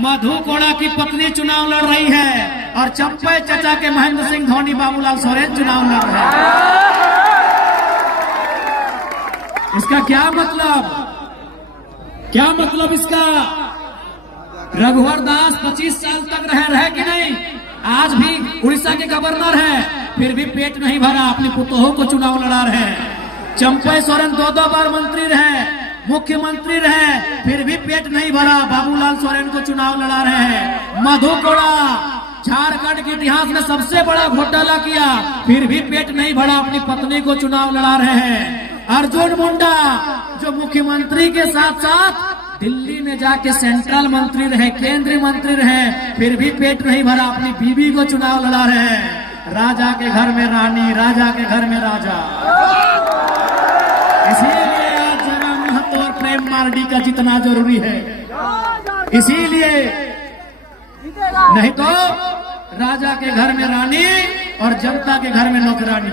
मधु कोड़ा की पत्नी चुनाव लड़ रही है और चंपे चचा के महेंद्र सिंह धोनी बाबूलाल सोरेन चुनाव लड़ रहे हैं। इसका क्या मतलब इसका? रघुवर दास 25 साल तक रहे कि नहीं? आज भी उड़ीसा के गवर्नर है, फिर भी पेट नहीं भरा, अपनी पुतोहों को चुनाव लड़ा रहे हैं। चंपे सोरेन 2 बार मंत्री रहे, मुख्यमंत्री रहे, फिर भी पेट नहीं भरा, बाबूलाल सोरेन को चुनाव लड़ा रहे हैं। मधु कोड़ा झारखंड के इतिहास में सबसे बड़ा घोटाला किया, फिर भी पेट नहीं भरा, अपनी पत्नी को चुनाव लड़ा रहे हैं। अर्जुन मुंडा जो मुख्यमंत्री के साथ साथ दिल्ली में जाके सेंट्रल मंत्री रहे, केंद्रीय मंत्री रहे, फिर भी पेट नहीं भरा, अपनी बीवी को चुनाव लड़ा रहे हैं। राजा के घर में रानी, राजा के घर में राजा। इसीलिए आज जरा महतो और प्रेम मार्डी का जितना जरूरी है, इसीलिए नहीं तो राजा के घर में रानी और जनता के घर में नौकरानी।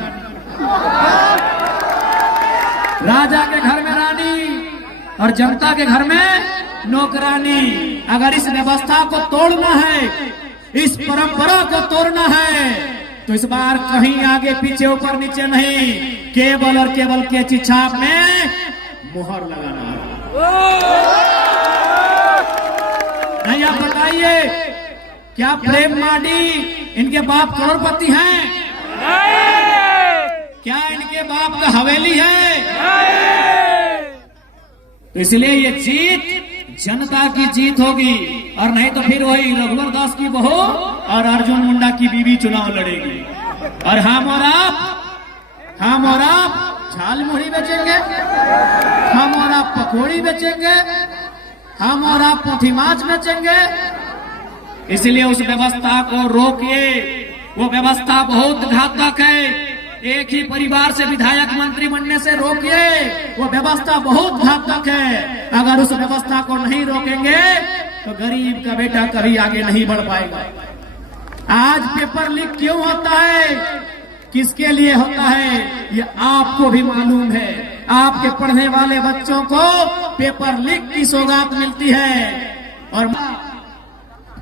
राजा के घर में रानी और जनता के घर में नौकरानी। अगर इस व्यवस्था को तोड़ना है, इस परंपरा को तोड़ना है, तो इस बार कहीं आगे पीछे ऊपर नीचे नहीं, केवल और केवल कैंची छाप में मुहर लगाना है। नहीं, आप बताइए, क्या प्रेम मार्डी इनके बाप करोड़पति हैं? क्या इनके बाप का हवेली है? तो इसलिए ये जीत जनता की जीत होगी, और नहीं तो फिर वही रघुवर दास की बहू और अर्जुन मुंडा की बीवी चुनाव लड़ेगी। और हम और आप झाल मुढ़ी बेचेंगे, हम और आप पकौड़ी बेचेंगे, हम और आप पोथी माछ बेचेंगे। इसलिए उस व्यवस्था को रोकिए, वो व्यवस्था बहुत घातक है। एक ही परिवार से विधायक मंत्री बनने से रोकिए, वो व्यवस्था बहुत घातक है। अगर उस व्यवस्था को नहीं रोकेंगे तो गरीब का बेटा कभी आगे नहीं बढ़ पाएगा। आज पेपर लीक क्यों होता है, किसके लिए होता है, ये आपको भी मालूम है। आपके पढ़ने वाले बच्चों को पेपर लीक की सौगात मिलती है। और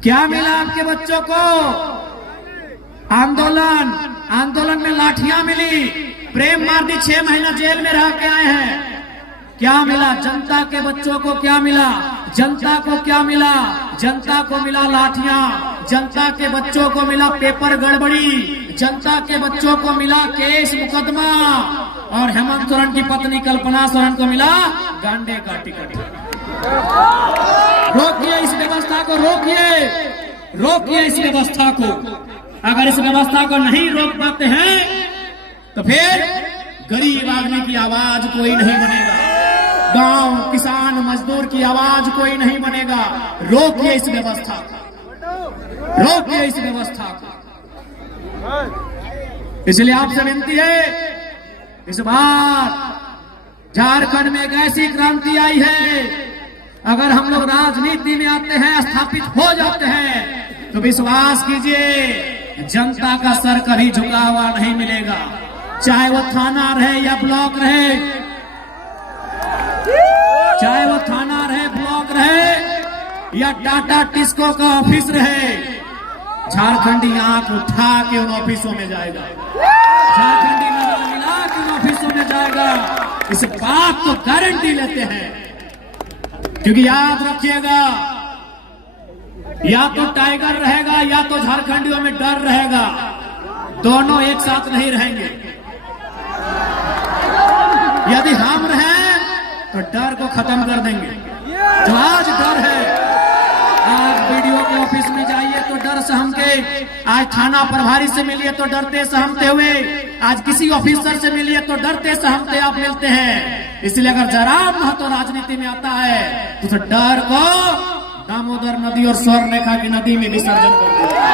क्या मिला आपके बच्चों को? आंदोलन में लाठियां मिली। प्रेम मार्डी 6 महीना जेल में रह के आए हैं। क्या मिला जनता के बच्चों को? क्या मिला जनता को? क्या मिला जनता को? मिला लाठियां। जनता के बच्चों को मिला पेपर गड़बड़ी। जनता के बच्चों को मिला केस मुकदमा। और हेमंत सोरेन की पत्नी कल्पना सोरेन को मिला गांडे का टिकट। रोकिए इस व्यवस्था को, रोकिए इस व्यवस्था को। अगर इस व्यवस्था को नहीं रोक पाते हैं तो फिर गरीब आदमी की आवाज कोई नहीं बनेगा, गांव किसान मजदूर की आवाज कोई नहीं बनेगा। रोकिए इस व्यवस्था को, रोकिए इस व्यवस्था को। इसलिए आपसे विनती है, इस बार झारखंड में एक ऐसी क्रांति आई है, अगर हम लोग राजनीति में आते हैं, स्थापित हो जाते हैं, तो विश्वास कीजिए जनता का सर कभी झुका हुआ नहीं मिलेगा। चाहे वो थाना रहे या ब्लॉक रहे, चाहे वो थाना रहे, ब्लॉक रहे या टाटा टिस्को का ऑफिस रहे, झारखंडी आंख उठा के उन ऑफिसों में जाएगा, झारखंडी नजर मिला के उन ऑफिसों में जाएगा। इस बात को गारंटी लेते हैं, क्योंकि याद रखिएगा, या तो टाइगर रहेगा या तो झारखंडियों में डर रहेगा। दोनों एक साथ नहीं रहेंगे। यदि हम रहें तो डर को खत्म कर देंगे। जो आज डर है, आज वीडियो के ऑफिस में जाइए तो डर सहम के, आज थाना प्रभारी से मिलिए तो डरते सहमते हुए, आज किसी ऑफिसर से मिलिए तो डरते सहमते आप मिलते हैं। इसलिए अगर जरा महतो राजनीति में आता है तो डर को दामोदर नदी और स्वर्णरेखा की नदी में विसर्जन कर दिया।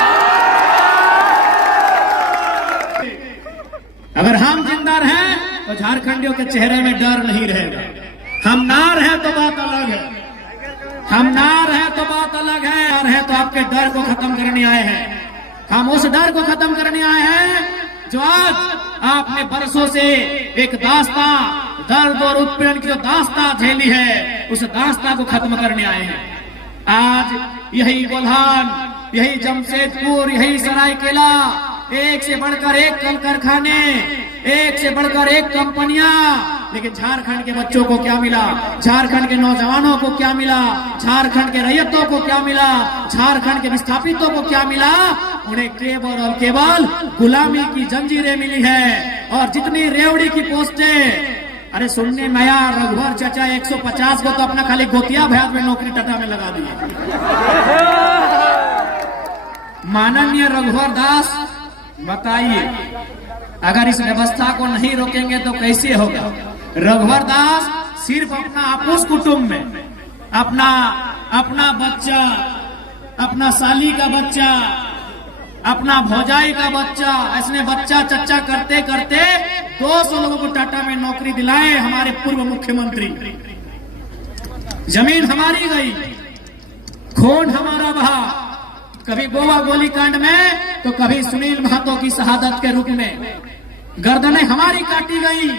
अगर हम जिंदा रहें तो झारखंडियों के चेहरे में डर नहीं रहेगा। हम ना रहे तो बात अलग है, हम ना रहे तो बात अलग है। आ रहे तो आपके डर को खत्म करने आए हैं। हम उस डर को खत्म करने आए हैं जो आज आपने बरसों से एक दास्ता, दर्द और उत्पीड़न की जो दास्ता झेली है, उस दास्ता को खत्म करने आए हैं। आज यही गोल्हान, यही जमशेदपुर, यही सरायकेला, एक से बढ़कर एक कल कारखाने, एक से बढ़कर एक कंपनियां। लेकिन झारखंड के बच्चों को क्या मिला? झारखंड के नौजवानों को क्या मिला? झारखंड के रैयतों को क्या मिला? झारखंड के विस्थापितों को क्या मिला? उन्हें केवल और केवल गुलामी की जंजीरें मिली है। और जितनी रेवड़ी की पोस्टें, अरे सुनने में आया रघुवर चाचा 150 को तो अपना खाली गोतिया भैया में नौकरी टाटा में लगा दिया। माननीय रघुवर दास, बताइए, अगर इस व्यवस्था को नहीं रोकेंगे तो कैसे होगा? रघुवर दास सिर्फ अपना आपूस कुटुंब में अपना बच्चा, अपना साली का बच्चा, अपना भौजाई का बच्चा, ऐसे बच्चा चच्चा करते करते 200 लोगों को टाटा में नौकरी दिलाए हमारे पूर्व मुख्यमंत्री। जमीन हमारी गई, खून हमारा बहा, कभी गोवा गोलीकांड में तो कभी सुनील महतो की शहादत के रूप में। गर्दनें हमारी काटी गई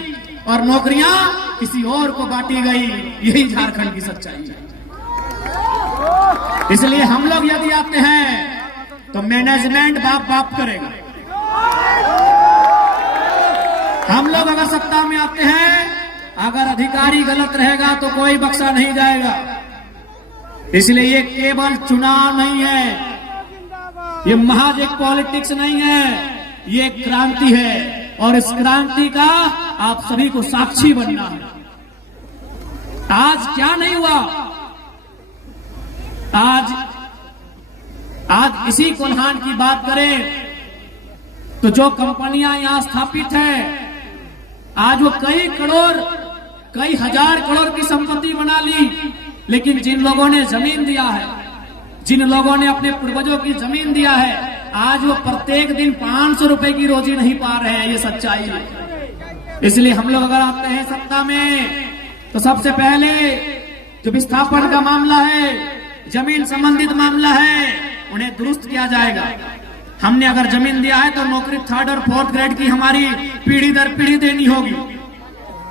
और नौकरियां किसी और को बांटी गई। यही झारखंड की सच्चाई है। इसलिए हम लोग यदि आते हैं तो मैनेजमेंट बाप बाप करेगा। हम लोग अगर सत्ता में आते हैं, अगर अधिकारी गलत रहेगा तो कोई बख्शा नहीं जाएगा। इसलिए ये केवल चुनाव नहीं है, ये महज एक पॉलिटिक्स नहीं है, ये क्रांति है। और इस क्रांति का आप सभी को साक्षी बनना है। आज क्या नहीं हुआ? आज इसी कोल्हान की बात करें तो जो कंपनियां यहां स्थापित है, आज वो कई करोड़, कई हजार करोड़ की संपत्ति बना ली। लेकिन जिन लोगों ने जमीन दिया है, जिन लोगों ने अपने पूर्वजों की जमीन दिया है, आज वो प्रत्येक दिन 500 रुपए की रोजी नहीं पा रहे हैं। ये सच्चाई है। इसलिए हम लोग अगर आते हैं सत्ता में तो सबसे पहले जो विस्थापन का मामला है, जमीन संबंधित मामला है, उन्हें दुरुस्त किया जाएगा। हमने अगर जमीन दिया है तो नौकरी 3rd और 4th ग्रेड की हमारी पीढ़ी दर पीढ़ी देनी होगी।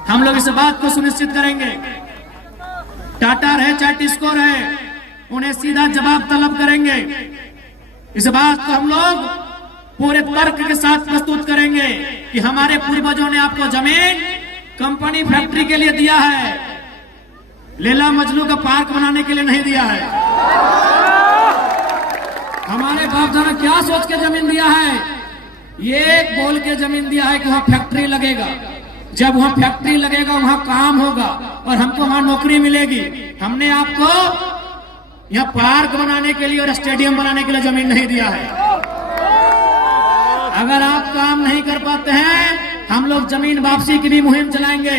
हम लोग इस बात को सुनिश्चित करेंगे। टाटा रहे चाहे टिस्को रहे, उन्हें सीधा जवाब तलब करेंगे। इस बात को हम लोग पूरे तर्क के साथ प्रस्तुत करेंगे कि हमारे पूर्वजों ने आपको जमीन कंपनी फैक्ट्री के लिए दिया है, लैला मजनू का पार्क बनाने के लिए नहीं दिया है। हमारे बाप दादा क्या सोच के जमीन दिया है? ये बोल के जमीन दिया है कि वहां फैक्ट्री लगेगा। जब वहां फैक्ट्री लगेगा वहां काम होगा और हमको वहां नौकरी मिलेगी। हमने आपको यहाँ पार्क बनाने के लिए और स्टेडियम बनाने के लिए जमीन नहीं दिया है। अगर आप काम नहीं कर पाते हैं, हम लोग जमीन वापसी की भी मुहिम चलाएंगे।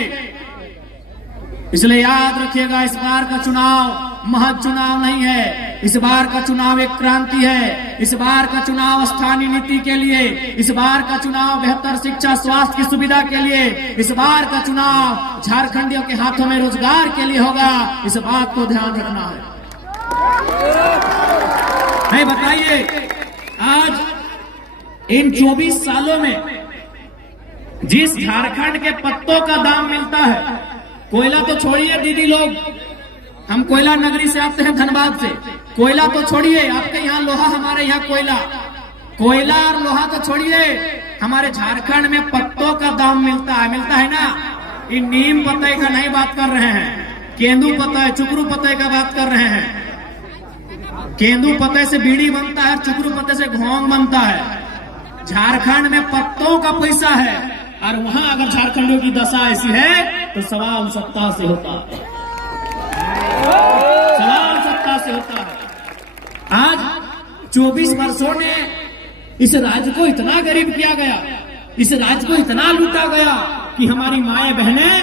इसलिए याद रखिएगा, इस बार का चुनाव महज चुनाव नहीं है। इस बार का चुनाव एक क्रांति है। इस बार का चुनाव स्थानीय नीति के लिए, इस बार का चुनाव बेहतर शिक्षा स्वास्थ्य की सुविधा के लिए, इस बार का चुनाव झारखंडियों के हाथों में रोजगार के लिए होगा। इस बात को ध्यान रखना है। नहीं, बताइए, आज इन 24 सालों में जिस झारखंड के पत्तों का दाम मिलता है, कोयला तो छोड़िए दीदी लोग, हम कोयला नगरी से आते हैं, धनबाद से। कोयला तो छोड़िए, आपके यहाँ लोहा, हमारे यहाँ कोयला। कोयला और लोहा तो छोड़िए, हमारे झारखंड में पत्तों का दाम मिलता है ना। ये नीम पत्ते का नहीं बात कर रहे हैं, केंदू पत्ते, चुकरू पत्ते का बात कर रहे हैं। केंदू पत्ते से बीड़ी बनता है, चुकरू पत्ते से घोंग बनता है। झारखंड में पत्तों का पैसा है और वहां अगर झारखंडियों की दशा ऐसी है तो सवाल सत्ता से होता है। सवाल सत्ता से होता है। आज 24 वर्षों ने इस राज्य को इतना गरीब किया गया, इस राज्य को इतना लूटा गया कि हमारी माएं बहनें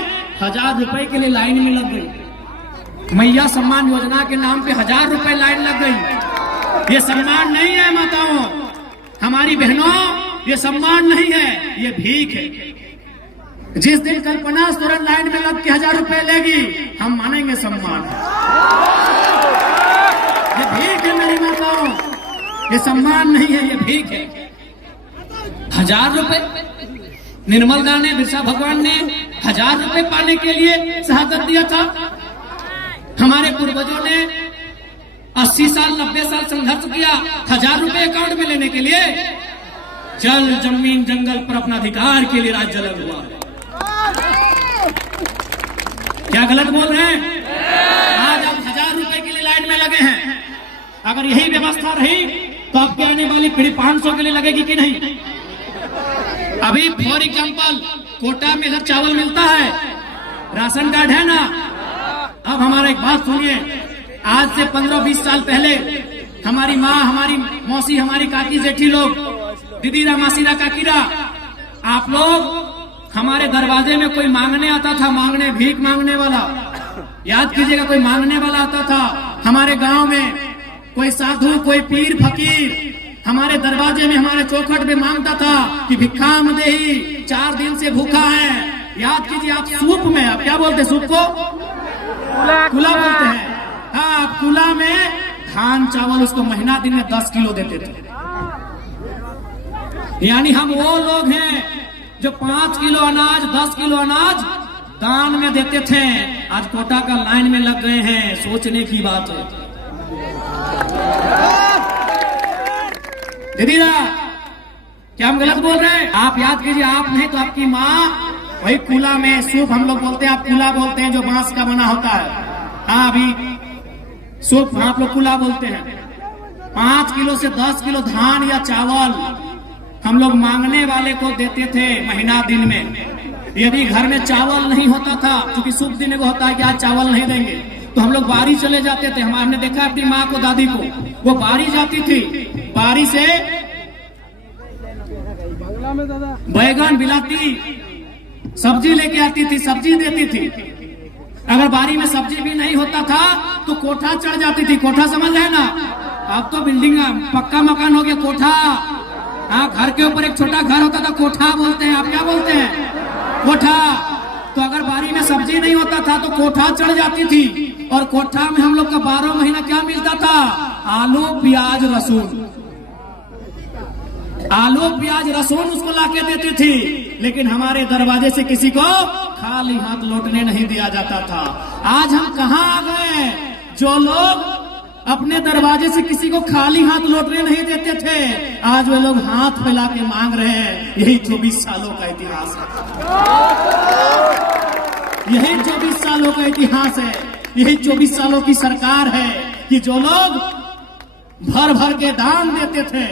1000 रुपए के लिए लाइन में लग गई। मैया सम्मान योजना के नाम पे 1000 रुपए लाइन लग गई। ये सम्मान नहीं है माताओं, हमारी बहनों, ये सम्मान नहीं है, ये भीख है। जिस दिन कल्पना सोरेन लाइन में लग के 1000 रुपए लेगी, हम मानेंगे सम्मान है। ये भीख है मेरी माताओं, ये सम्मान नहीं है, ये भीख है। 1000 रुपए निर्मल दा ने, बिरसा भगवान ने 1000 रुपए पाने के लिए शहादत दिया था। हमारे पूर्वजों ने 80 साल 90 साल संघर्ष किया 1000 रुपए अकाउंट में लेने के लिए। जल जमीन जंगल पर अपना अधिकार के लिए राज्य अलग हुआ। क्या गलत बोल रहे हैं? आज आप 1000 रुपए के लिए लाइन में लगे हैं। अगर यही व्यवस्था रही तो आपके आने वाली पीढ़ी 500 के लिए लगेगी कि नहीं? अभी फॉर एग्जाम्पल कोटा में इधर चावल मिलता है, राशन कार्ड है ना। अब हमारा एक बात सुनिए, आज से 15-20 साल पहले हमारी माँ, हमारी मौसी, हमारी काकी जेठी लोग, दीदीरा मासीरा काकीरा, आप लोग हमारे दरवाजे में कोई मांगने आता था, मांगने भीख मांगने वाला, याद कीजिएगा, कोई मांगने वाला आता था हमारे गांव में, कोई साधु, कोई पीर फकीर हमारे दरवाजे में, हमारे चौखट में मांगता था कि भिक्षाम देही, 4 दिन से भूखा है। याद कीजिए, आप सूप में, आप क्या बोलते हैं सूप को? कुला बोलते हैं। हाँ, कुला में धान चावल उसको महीना दिन में 10 किलो देते थे। यानी हम वो लोग हैं जो 5 किलो अनाज, 10 किलो अनाज दान में देते थे। आज कोटा का लाइन में लग गए हैं, सोचने की बात है। दीदीरा, क्या हम गलत बोल रहे हैं? आप याद कीजिए, आप नहीं तो आपकी माँ वही कुला में सूप, हम लोग बोलते हैं, आप कुला बोलते हैं, जो बांस का बना होता है। हाँ, अभी सूप आप लोग कुला बोलते हैं। 5 किलो से 10 किलो धान या चावल हम लोग मांगने वाले को देते थे महीना दिन में। यदि घर में चावल नहीं होता था, क्योंकि शुभ दिन को होता है कि आज चावल नहीं देंगे, तो हम लोग बारी चले जाते थे। हमने देखा अपनी माँ को, दादी को, वो बारी जाती थी, बारी से बैगन बिलाती, सब्जी लेके आती थी, सब्जी देती थी। अगर बारी में सब्जी भी नहीं होता था तो कोठा चढ़ जाती थी। कोठा समझ है ना? अब तो बिल्डिंग पक्का मकान हो गया, कोठा। हाँ, घर के ऊपर एक छोटा घर होता था, कोठा बोलते हैं। आप क्या बोलते हैं? कोठा। तो अगर बारी में सब्जी नहीं होता था तो कोठा चढ़ जाती थी, और कोठा में हम लोग का 12 महीना क्या मिलता था? आलू प्याज लहसुन। आलू प्याज लहसुन उसको लाके देती थी। लेकिन हमारे दरवाजे से किसी को खाली हाथ लौटने नहीं दिया जाता था। आज हम कहाँ आ गए? जो लोग अपने दरवाजे से किसी को खाली हाथ लौटने नहीं देते थे, आज वे लोग हाथ फैला के मांग रहे हैं। यही 24 सालों का इतिहास है। यही 24 सालों का इतिहास है। यही 24 सालों की सरकार है कि जो लोग भर भर के दान देते थे,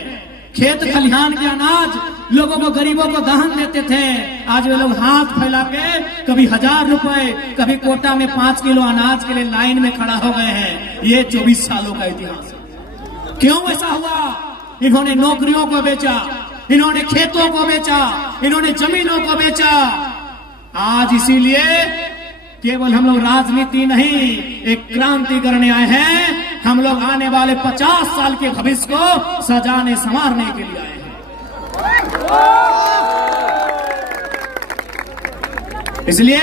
खेत खलिहान के अनाज लोगों को, गरीबों को दान देते थे, आज वे लोग हाथ फैला के कभी 1000 रुपए, कभी कोटा में 5 किलो अनाज के लिए लाइन में खड़ा हो गए हैं। ये 24 सालों का इतिहास है। क्यों ऐसा हुआ? इन्होंने नौकरियों को बेचा, इन्होंने खेतों को बेचा, इन्होंने जमीनों को बेचा। आज इसीलिए केवल हम लोग राजनीति नहीं, एक क्रांति करने आए हैं। हम लोग आने वाले 50 साल के भविष्य को सजाने संवारने के लिए आए हैं। इसलिए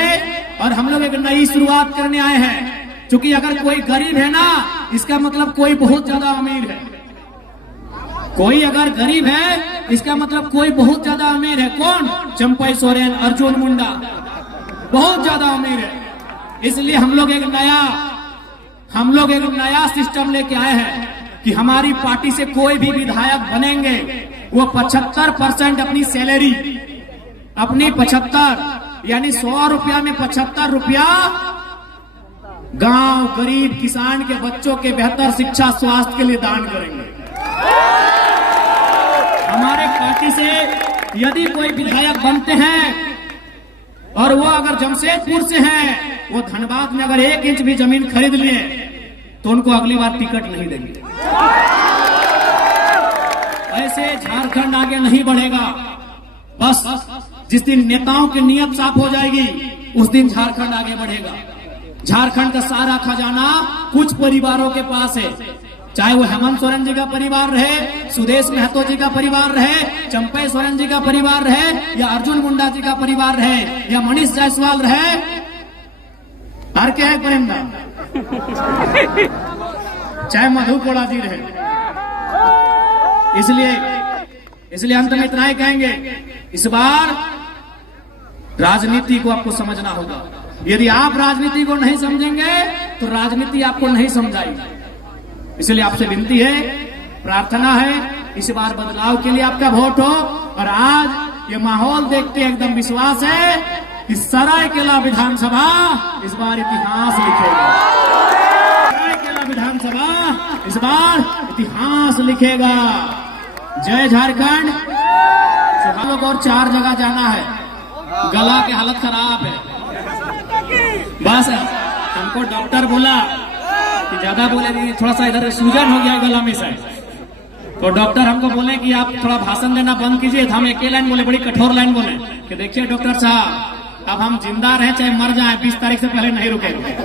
और हम लोग एक नई शुरुआत करने आए हैं। क्योंकि अगर कोई गरीब है ना, इसका मतलब कोई बहुत ज्यादा अमीर है। कोई अगर गरीब है, इसका मतलब कोई बहुत ज्यादा अमीर है। कौन? चंपई सोरेन, अर्जुन मुंडा बहुत ज्यादा अमीर है। इसलिए हम लोग एक नया सिस्टम लेके आए हैं कि हमारी पार्टी से कोई भी विधायक बनेंगे, वो 75% अपनी सैलरी, अपनी 75 यानी 100 रुपया में 75 रुपया गांव, गरीब किसान के बच्चों के बेहतर शिक्षा, स्वास्थ्य के लिए दान करेंगे। हमारे पार्टी से यदि कोई विधायक बनते हैं और वो अगर जमशेदपुर से हैं, वो धनबाद में अगर 1 इंच भी जमीन खरीद लिए तो उनको अगली बार टिकट नहीं देंगे। ऐसे झारखंड आगे नहीं बढ़ेगा। बस जिस दिन नेताओं की नीयत साफ हो जाएगी, उस दिन झारखंड आगे बढ़ेगा। झारखंड का सारा खजाना कुछ परिवारों के पास है, चाहे वो हेमंत सोरेन जी का परिवार रहे, सुदेश महतो जी का परिवार रहे, चंपई सोरेन जी का परिवार रहे, या अर्जुन मुंडा जी का परिवार रहे, या मनीष जायसवाल रहे, और क्या है परिंदा, चाहे मधु कोड़ा जी रहे। इसलिए अंत में इतना ही कहेंगे, इस बार राजनीति को आपको समझना होगा। यदि आप राजनीति को नहीं समझेंगे तो राजनीति आपको नहीं समझाएगी। इसलिए आपसे विनती है, प्रार्थना है, इस बार बदलाव के लिए आपका वोट हो। और आज ये माहौल देखते एकदम विश्वास है कि सरायकेला विधानसभा इस बार इतिहास लिखेगा। सरायकेला विधानसभा इस बार इतिहास लिखेगा। जय झारखंड। हम लोग और 4 जगह जाना है, गला की हालत खराब है। बस हमको डॉक्टर बोला कि ज्यादा बोले नहीं, थोड़ा सा इधर सूजन हो गया गला में से, तो डॉक्टर हमको बोले कि आप थोड़ा भाषण देना बंद कीजिए। हम एक लाइन बोले, बड़ी कठोर लाइन बोले कि देखिए डॉक्टर साहब, अब हम जिंदा रहे चाहे मर जाए, 20 तारीख से पहले नहीं रुकेंगे।